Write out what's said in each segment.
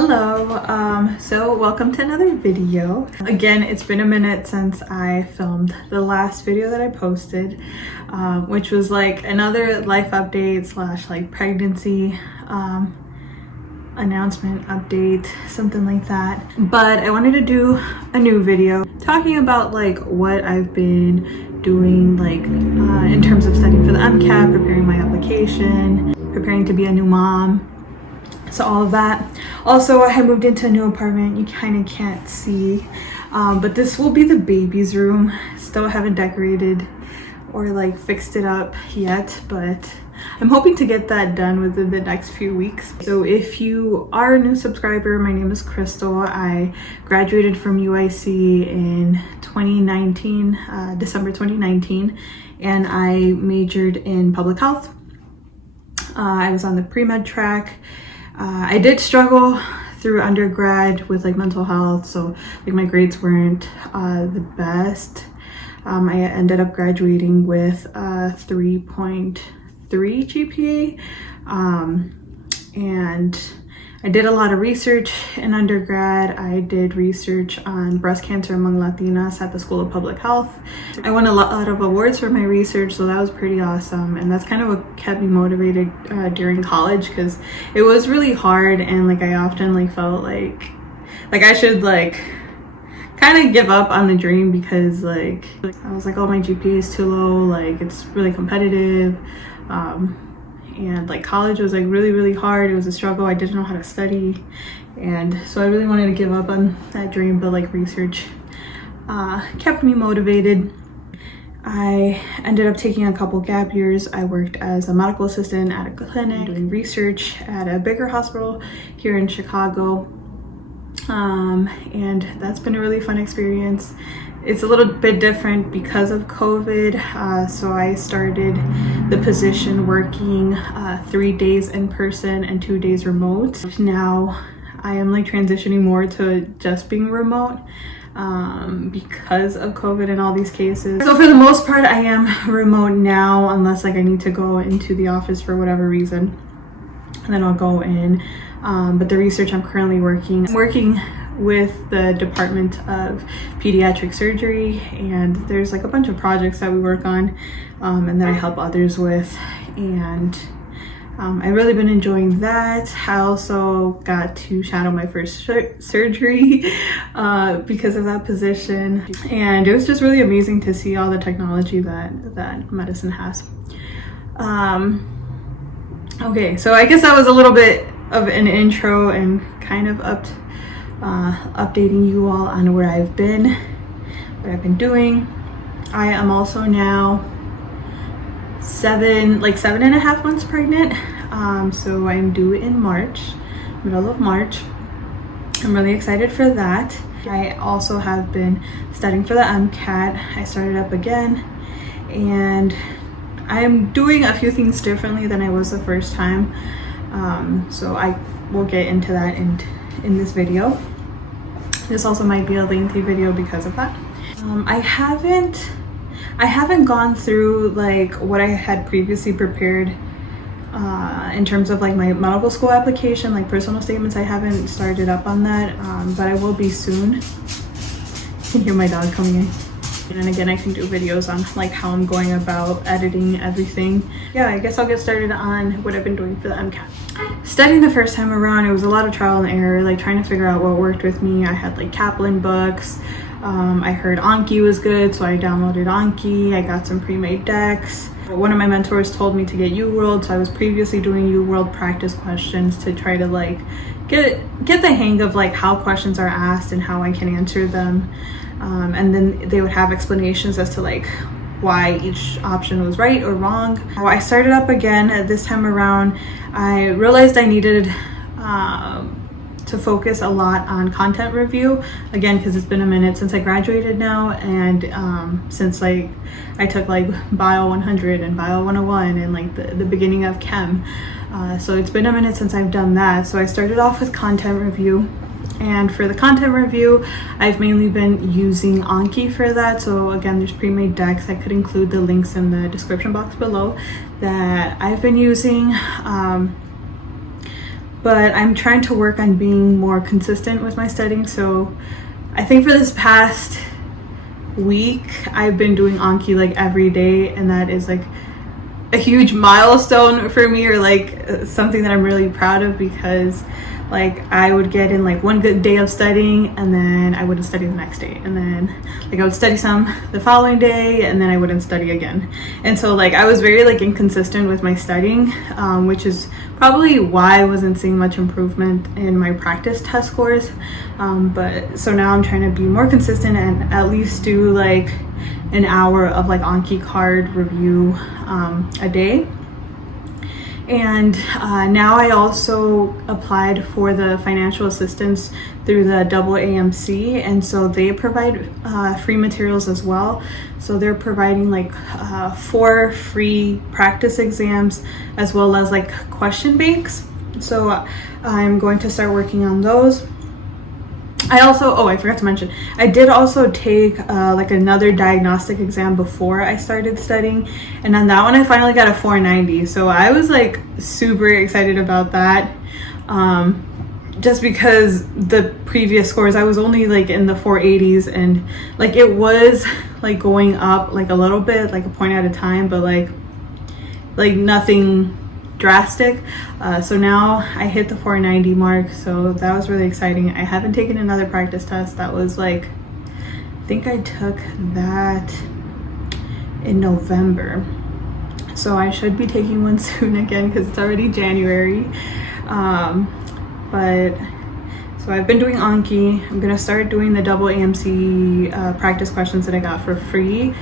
Hello, so welcome to another video. Again, it's been a minute since I filmed the last video that I posted, which was like another life update slash like pregnancy announcement update, something like that. But I wanted to do a new video talking about like what I've been doing, like in terms of studying for the MCAT, preparing my application, preparing to be a new mom. So all of that. Also, I moved into a new apartment. You kind of can't see, but this will be the baby's room. Still haven't decorated or like fixed it up yet, but I'm hoping to get that done within the next few weeks. So if you are a new subscriber, my name is Crystal. I graduated from UIC in 2019, December 2019, and I majored in public health. I was on the pre-med track. I did struggle through undergrad with like mental health, so like my grades weren't the best. I ended up graduating with a 3.3 GPA, and I did a lot of research in undergrad. I did research on breast cancer among Latinas at the School of Public Health. I won a lot of awards for my research, so that was pretty awesome, and that's kind of what kept me motivated during college, because it was really hard, and like I often like felt like I should like kind of give up on the dream, because like I was like, oh, my GPA is too low, like it's really competitive, and like college was like really hard. It was a struggle. I didn't know how to study, and so I really wanted to give up on that dream, but like research kept me motivated. I ended up taking a couple gap years. I worked as a medical assistant at a clinic, doing research at a bigger hospital here in Chicago, and that's been a really fun experience. It's a little bit different because of COVID, so I started the position working 3 days in person and 2 days remote. Now I am like transitioning more to just being remote because of COVID and all these cases. So for the most part, I am remote now, unless like I need to go into the office for whatever reason, and then I'll go in. But the research I'm currently working with the Department of Pediatric Surgery, and there's like a bunch of projects that we work on and that I help others with, and I've really been enjoying that. I also got to shadow my first surgery because of that position, and it was just really amazing to see all the technology that medicine has. Okay, so I guess that was a little bit of an intro and kind of updating you all on where I've been, what I've been doing. I am also now 7.5 months pregnant, so I'm due in March, middle of March. I'm really excited for that. I also have been studying for the MCAT. I started up again, and I'm doing a few things differently than I was the first time, so I will get into that in this video. This also might be a lengthy video because of that. I haven't gone through like what I had previously prepared in terms of like my medical school application, like personal statements. I haven't started up on that, but I will be soon. You can hear my dog coming in. And again, I can do videos on like how I'm going about editing everything. Yeah, I guess I'll get started on what I've been doing for the MCAT. Studying the first time around, it was a lot of trial and error, like trying to figure out what worked with me. I had like Kaplan books. I heard Anki was good, so I downloaded Anki. I got some pre-made decks. One of my mentors told me to get UWorld, so I was previously doing UWorld practice questions to try to like get the hang of like how questions are asked and how I can answer them. And then they would have explanations as to like why each option was right or wrong. I started up again this time around. I realized I needed to focus a lot on content review, again because it's been a minute since I graduated now, and since like I took like Bio 100 and Bio 101 and like the beginning of Chem, so it's been a minute since I've done that. So I started off with content review. And for the content review, I've mainly been using Anki for that. So again, there's pre-made decks. I could include the links in the description box below that I've been using. but I'm trying to work on being more consistent with my studying. So I think for this past week, I've been doing Anki like every day, and that is like a huge milestone for me, or like something that I'm really proud of, because like I would get in like one good day of studying, and then I wouldn't study the next day, and then like I would study some the following day, and then I wouldn't study again. And so like I was very like inconsistent with my studying, which is probably why I wasn't seeing much improvement in my practice test scores. But so now I'm trying to be more consistent and at least do like an hour of like Anki card review a day. And now I also applied for the financial assistance through the AAMC, and so they provide free materials as well. So they're providing like 4 free practice exams as well as like question banks. So I'm going to start working on those. I forgot to mention, I did also take like another diagnostic exam before I started studying, and on that one I finally got a 490. So I was like super excited about that, just because the previous scores I was only like in the 480s, and like it was like going up like a little bit, like a point at a time, but like nothing drastic. So now I hit the 490 mark, so that was really exciting. I haven't taken another practice test. That was like, I think I took that in November, so I should be taking one soon again because it's already January. But so I've been doing Anki. I'm gonna start doing the AAMC practice questions that I got for free,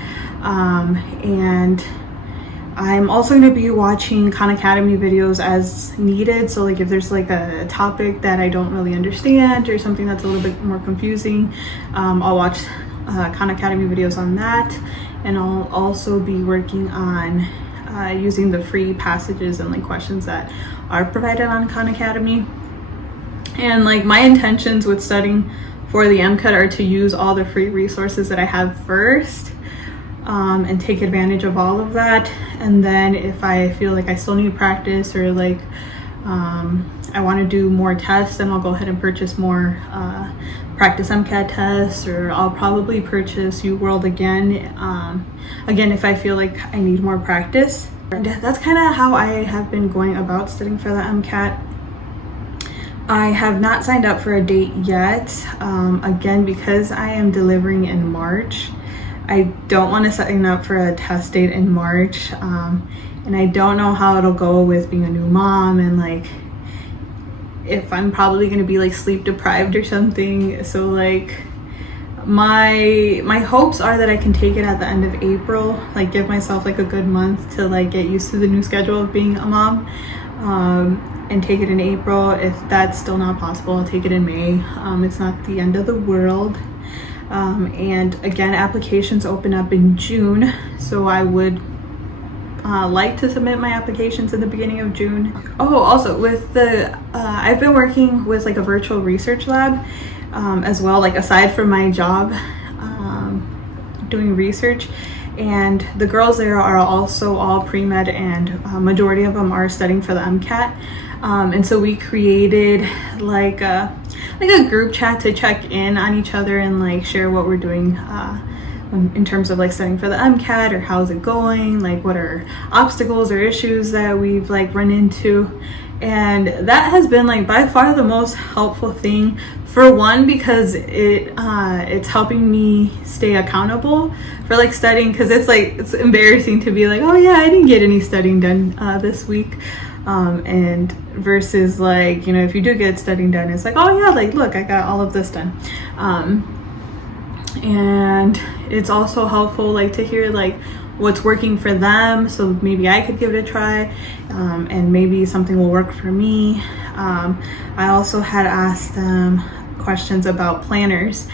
and I'm also going to be watching Khan Academy videos as needed. So like if there's like a topic that I don't really understand or something that's a little bit more confusing, I'll watch Khan Academy videos on that. And I'll also be working on using the free passages and like questions that are provided on Khan Academy. And like my intentions with studying for the MCAT are to use all the free resources that I have first, and take advantage of all of that. And then if I feel like I still need practice, or like I want to do more tests, then I'll go ahead and purchase more practice MCAT tests, or I'll probably purchase UWorld again if I feel like I need more practice. And that's kind of how I have been going about studying for the MCAT. I have not signed up for a date yet, again because I am delivering in March. I don't want to sign up for a test date in March, and I don't know how it'll go with being a new mom, and like if I'm probably going to be like sleep deprived or something. So like my hopes are that I can take it at the end of April, like give myself like a good month to like get used to the new schedule of being a mom, and take it in April. If that's still not possible, I'll take it in May. It's not the end of the world. And again, applications open up in June, so I would like to submit my applications in the beginning of June. Oh, also with the I've been working with like a virtual research lab as well, like aside from my job doing research, and the girls there are also all pre-med, and majority of them are studying for the MCAT. And so we created like a group chat to check in on each other and like share what we're doing in terms of like studying for the MCAT, or how's it going, like what are obstacles or issues that we've like run into. And that has been like by far the most helpful thing, for one because it's helping me stay accountable for like studying, because it's embarrassing to be like, oh yeah, I didn't get any studying done this week. And versus like, you know, if you do get studying done, it's like, oh yeah, like look, I got all of this done. And it's also helpful like to hear like what's working for them, so maybe I could give it a try, and maybe something will work for me. I also had asked them questions about planners,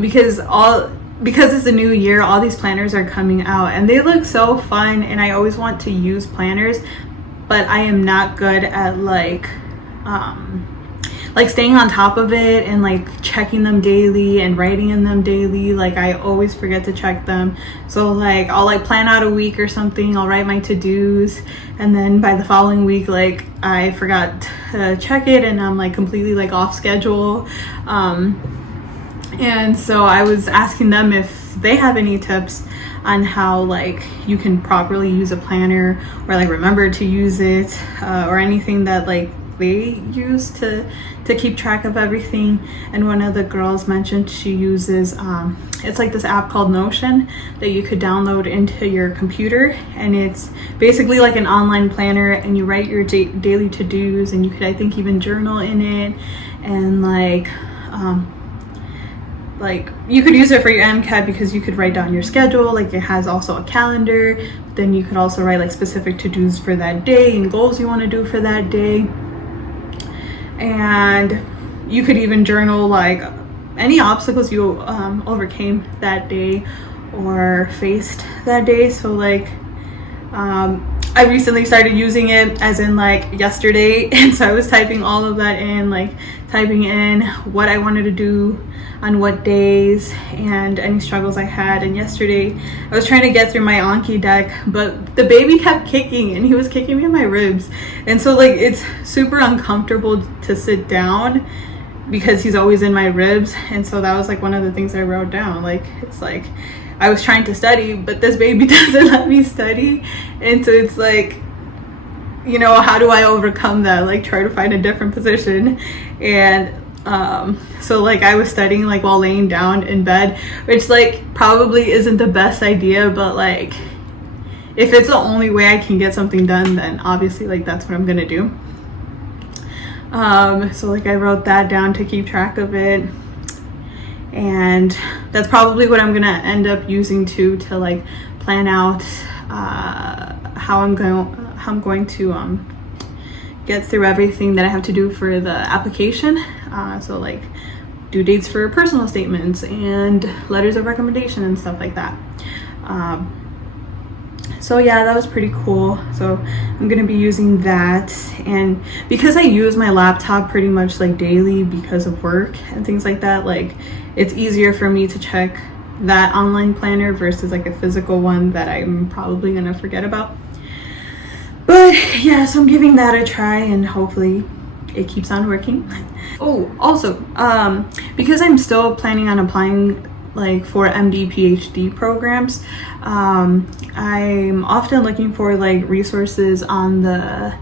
because it's a new year, all these planners are coming out and they look so fun, and I always want to use planners, but I am not good at like like staying on top of it and like checking them daily and writing in them daily. Like I always forget to check them. So like I'll like plan out a week or something, I'll write my to-dos, and then by the following week like I forgot to check it and I'm like completely like off schedule. And so I was asking them if they have any tips on how like you can properly use a planner, or like remember to use it, or anything that like they use to keep track of everything. And one of the girls mentioned she uses it's like this app called Notion that you could download into your computer, and it's basically like an online planner, and you write your daily to-dos, and you could I think even journal in it, and like you could use it for your MCAT because you could write down your schedule. Like it has also a calendar. Then you could also write like specific to-dos for that day and goals you want to do for that day. And you could even journal like any obstacles you overcame that day or faced that day. So like I recently started using it as in like yesterday, and so I was typing all of that in, like typing in what I wanted to do on what days and any struggles I had. And yesterday I was trying to get through my Anki deck, but the baby kept kicking, and he was kicking me in my ribs, and so like it's super uncomfortable to sit down because he's always in my ribs. And so that was like one of the things I wrote down. Like it's like I was trying to study, but this baby doesn't let me study. And so it's like, you know, how do I overcome that? Like try to find a different position. And so like I was studying like while laying down in bed, which like probably isn't the best idea, but like if it's the only way I can get something done, then obviously like that's what I'm gonna do. So like I wrote that down to keep track of it. And that's probably what I'm gonna end up using to like plan out how I'm going to get through everything that I have to do for the application. So like due dates for personal statements and letters of recommendation and stuff like that. So yeah, that was pretty cool. So I'm gonna be using that, and because I use my laptop pretty much like daily because of work and things like that, like it's easier for me to check that online planner versus like a physical one that I'm probably gonna forget about. But yeah, so I'm giving that a try, and hopefully it keeps on working. Oh, also, because I'm still planning on applying like for MD PhD programs, I'm often looking for like resources on the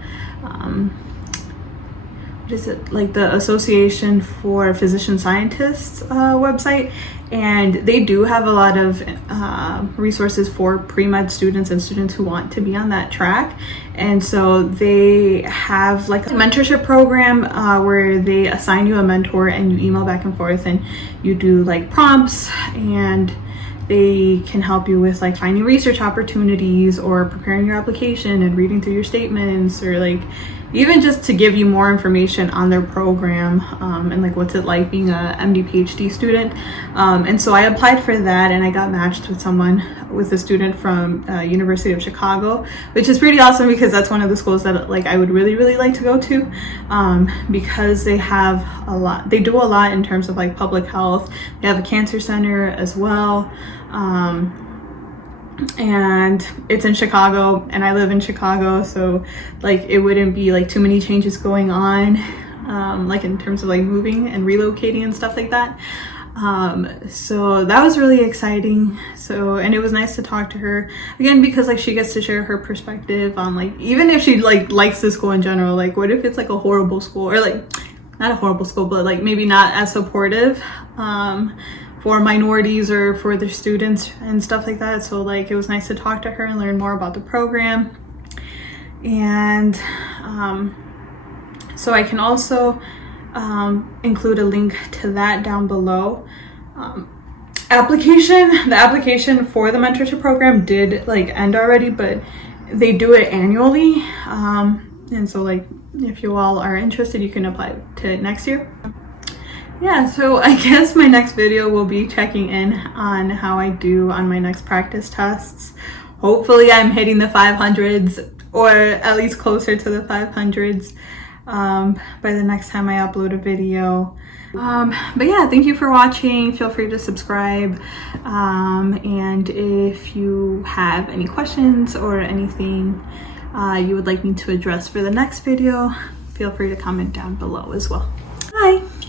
what is it, like the Association for Physician Scientists website, and they do have a lot of resources for pre-med students and students who want to be on that track. And so they have like a mentorship program where they assign you a mentor, and you email back and forth, and you do like prompts, and they can help you with like finding research opportunities or preparing your application and reading through your statements, or like even just to give you more information on their program, and like what's it like being a MD PhD student. And so I applied for that, and I got matched with a student from University of Chicago, which is pretty awesome because that's one of the schools that like I would really like to go to, because they do a lot in terms of like public health. They have a cancer center as well, and it's in Chicago, and I live in Chicago, so like it wouldn't be like too many changes going on, like in terms of like moving and relocating and stuff like that. So that was really exciting. So, and it was nice to talk to her again, because like she gets to share her perspective on like, even if she like likes the school in general, like what if it's like a horrible school, or like not a horrible school, but like maybe not as supportive for minorities or for their students and stuff like that. So like it was nice to talk to her and learn more about the program. And so I can also include a link to that down below. The application for the mentorship program did like end already, but they do it annually. And so like if you all are interested, you can apply to it next year. Yeah, so I guess my next video will be checking in on how I do on my next practice tests. Hopefully I'm hitting the 500s, or at least closer to the 500s. by the next time I upload a video. But yeah, thank you for watching. Feel free to subscribe. And if you have any questions or anything you would like me to address for the next video, feel free to comment down below as well. Bye!